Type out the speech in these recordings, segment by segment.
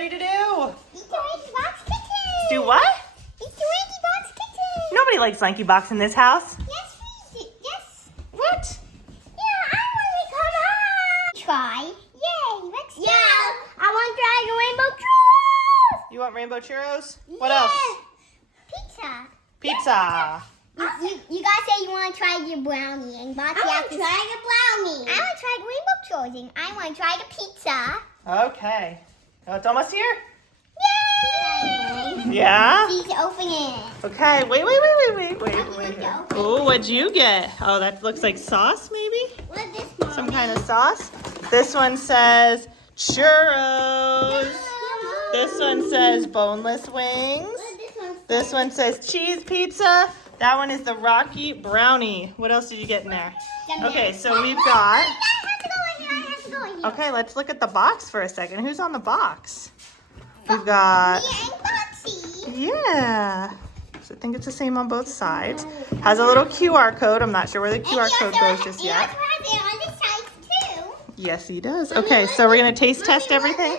ready to do? Eat the Lankybox kitchen. Do what? Eat the Lankybox kitchen. Nobody likes Lankybox in this house. Yes, we do. Yes. What? Yeah, I want to come on. Try. Yay, let's go. I want to try the rainbow churros. You want rainbow churros? What else? Pizza. Pizza. You guys say you want to try the brownie. And I want to try the brownie. I want to try the rainbow churros. And I want to try the pizza. Okay. Oh, it's almost here? Yay! Yeah? Please open it. Okay, wait. Oh, what'd you get? Oh, that looks like sauce, maybe? What's this, Mommy? Some kind of sauce? This one says churros. This one says boneless wings. This one says cheese pizza. That one is the Rocky Brownie. What else did you get in there? Okay, so we've got... Okay, let's look at the box for a second. Who's on the box? We've got... Yeah. So I think it's the same on both sides. Has a little QR code. I'm not sure where the QR code goes just yet. Yes, he does. Okay, so we're going to taste test everything.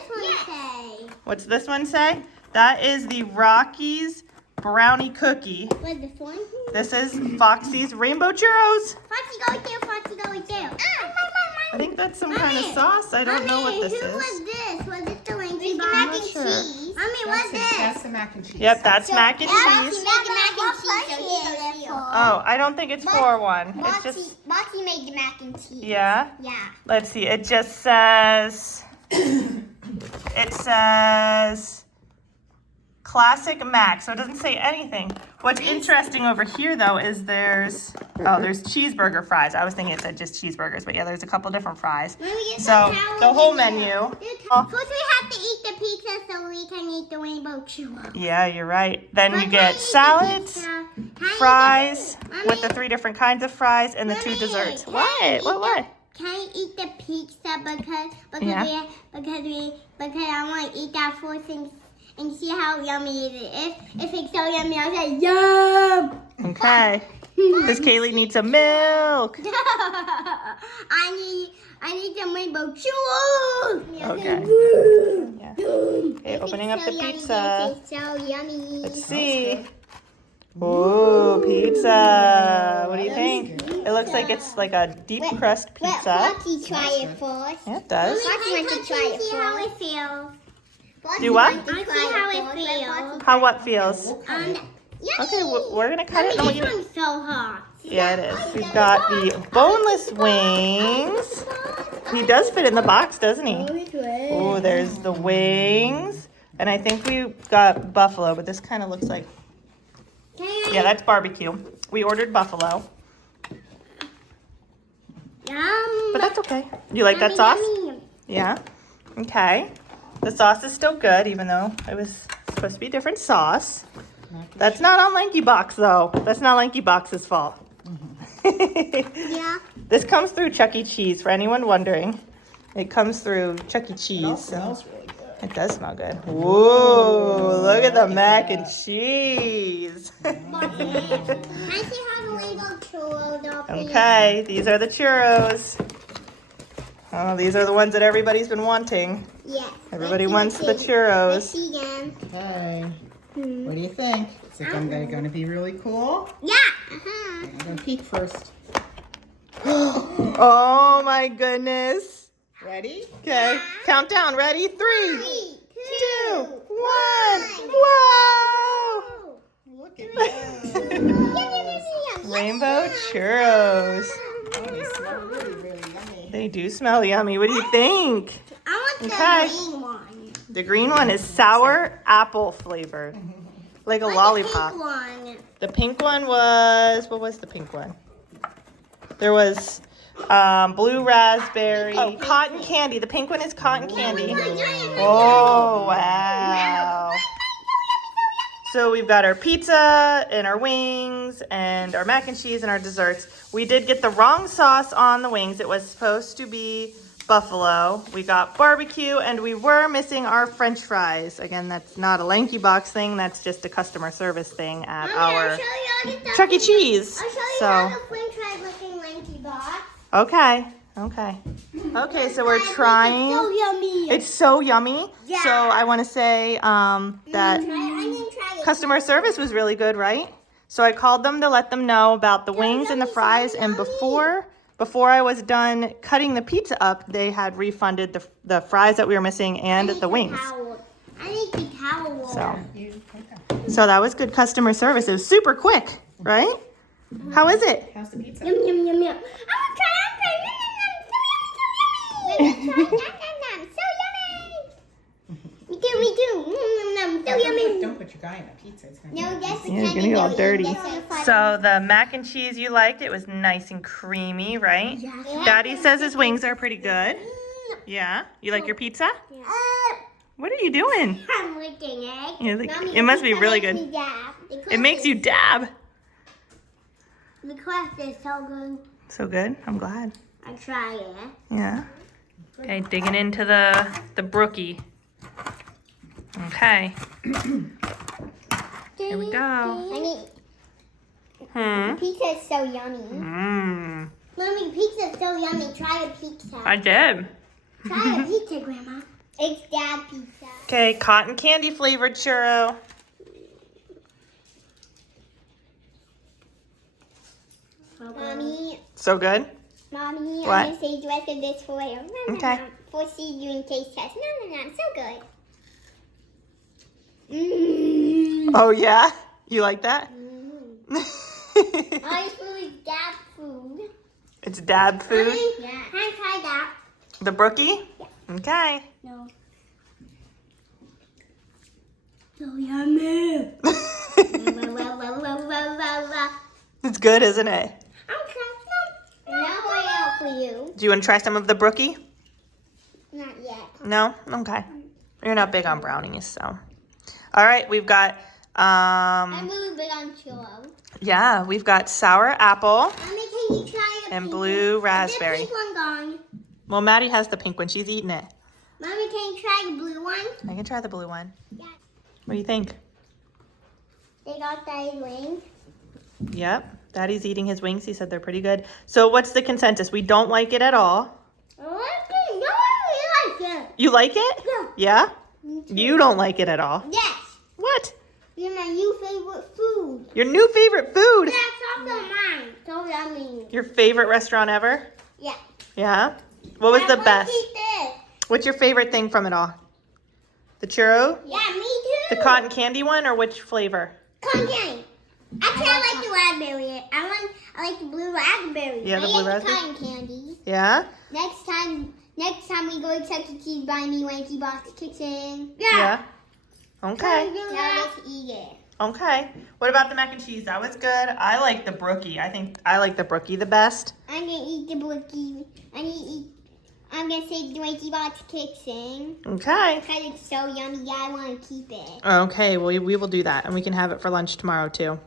What's this one say? That is the Rocky's Brownie Cookie. What's this one? This is Foxy's Rainbow Churros. Foxy, go with you. Foxy, go with you. I think that's some kind of sauce. I don't know what this is. What's this? Was it the Lankybox? I'm not sure. Mommy, what's this? That's the mac and cheese. Yep, that's mac and cheese. Foxy made the mac and cheese. Oh, I don't think it's for one. It's just... Foxy made the mac and cheese. Yeah? Yeah. Let's see. It just says... It says... Classic Mac, so it doesn't say anything. What's interesting over here, though, is there's cheeseburger fries. I was thinking it said just cheeseburgers, but yeah, there's a couple different fries. So the whole menu. First we have to eat the pizza so we can eat the rainbow churro. Yeah, you're right. Then you get salads, fries with the 3 different kinds of fries, and the 2 desserts. What? Can I eat the pizza because I want to eat that first and see how yummy it is. If it's so yummy, I'll say yum. Okay. Because Kaylee needs some milk. I need some rainbow churros. Okay. Yeah. Okay, opening up the pizza. It's so yummy. Let's see. Ooh, pizza. What do you think? It looks like it's like a deep crust pizza. Let Foxy try it first. Yeah, it does. Foxy wants to try it first. See how it feels. Do what? I see how it feels. How what feels? Yummy. Okay, we're gonna cut it. This one's so hot. Yeah, it is. We've got the boneless wings. He does fit in the box, doesn't he? Oh, there's the wings. And I think we got buffalo, but this kind of looks like... Yeah, that's barbecue. We ordered buffalo. Yum. But that's okay. You like that sauce? Yeah? Okay. The sauce is still good, even though it was supposed to be a different sauce. That's not on Lankybox, though. That's not Lankybox's fault. Yeah. This comes through Chuck E. Cheese, for anyone wondering. It comes through Chuck E. Cheese. It smells really good. It does smell good. Whoa, look at the mac and cheese. I see how the rainbow churros are. Okay, these are the churros. Oh, these are the ones that everybody's been wanting. Yes. Everybody wants the churros. Let's see them. Okay. What do you think? Is it going to be really cool? Yeah. I'm going to peek first. Oh my goodness. Ready? Okay, countdown. Ready? 3, 2, 1. Whoa! Look at that. Rainbow churros. Oh, they smell really, really yummy. They do smell yummy. What do you think? I want the Okay. green one. The green one is sour apple flavored, like a lollipop. The pink one. The pink one was, what was the pink one? There was blue raspberry. Oh, cotton candy. The pink one is cotton candy. Oh, wow. So we've got our pizza and our wings and our mac and cheese and our desserts. We did get the wrong sauce on the wings. It was supposed to be buffalo. We got barbecue and we were missing our French fries. Again, that's not a Lankybox thing. That's just a customer service thing at our Chuck E. Cheese. I'll show you So, how the French fries look in Lankybox. okay. Okay, so we're trying. It's so yummy. It's so yummy. Yeah. So I want to say that I'm gonna try it. customer service was really good, right? So I called them to let them know about the wings and the yummy, so fries, and yummy. before I was done cutting the pizza up, they had refunded the fries that we were missing and the wings. I need the towel. So that was good customer service. It was super quick, right? How is it? How's the pizza? Yum, yum, yum, yum. I'm gonna try. Yum, yum, yum. So yummy. Wait, try. Yum, so yummy. Me too. So yummy. Don't put your guy in a pizza. It's gonna No, that's Yeah, it's gonna get all dirty. So, So the mac and cheese you liked, it was nice and creamy, right? yeah. Daddy says his wings are pretty good. Yeah? You like your pizza? What are you doing? I'm licking it. Yeah, like, Mommy, it must be pizza really makes good. me dab. The It crust makes you is- dab. The crust is so good. So good. I'm glad. I try it. Yeah. Okay, digging into the brookie. Okay. Here we go. I need, Hmm. pizza is so yummy. Mmm. Mommy, pizza is so yummy. Try a pizza. I did. Try a pizza, Grandma. It's Dad pizza. Okay, cotton candy flavored churro. Mommy, So good. Mommy, What? I'm going to say the rest of this for you. Okay. For see you in taste test. So good. Mmm. Oh yeah? You like that? All this food is Dad food. It's dab food. Mommy, can I try that? The brookie? Okay. No. So yummy. It's good, isn't it? Now I out for you. Do you want to try some of the brookie? Not yet. No? Okay. You're not big on brownies, so. All right, we've got, I'm really big on churro. yeah, we've got sour apple Mommy, can you try the and pink blue one? raspberry. The pink one gone. Well, Maddie has the pink one. She's eating it. Mommy, can you try the blue one? I can try the blue one. Yeah. What do you think? They got that wings. Yep. Daddy's eating his wings. He said they're pretty good. So what's the consensus? We don't like it at all. I like it. No, I really like it. You like it? Yeah. Yeah? You don't like it at all. Yes. What? You're my new favorite food. Your new favorite food? That's also mine. So yummy. Your favorite restaurant ever? Yeah. Yeah? What was I the wanna best? eat this. What's your favorite thing from it all? The churro? Yeah, me too. The cotton candy one or which flavor? Cotton candy. Actually, I like the raspberry. I like the blue raspberry. Yeah, the I blue like raspberry? the cotton candy. Yeah? Next time we go to Chuck E. Cheese, buy me Lankybox kitchen. Yeah. Okay. Tell us to eat it. Okay. What about the mac and cheese? That was good. I like the brookie. I think I like the brookie the best. I'm gonna eat the brookie. I'm gonna say the Lankybox kitchen. Okay. Because it's so yummy. Yeah, I want to keep it. Okay, well, we will do that. And we can have it for lunch tomorrow, too.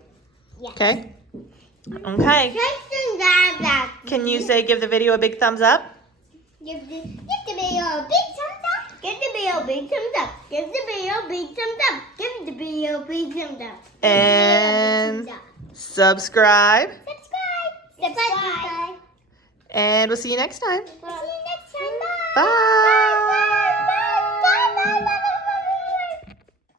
Yeah. Okay? Okay. Tristan got that. Can you say give the video a big thumbs up? Give the video a big thumbs up. Give the video a big thumbs up. Give the video a big thumbs up. Give the video a big thumbs up. And subscribe. Subscribe. And we'll see you next time. See you next time. Bye. Bye. Bye. Bye. Bye. Bye. Bye.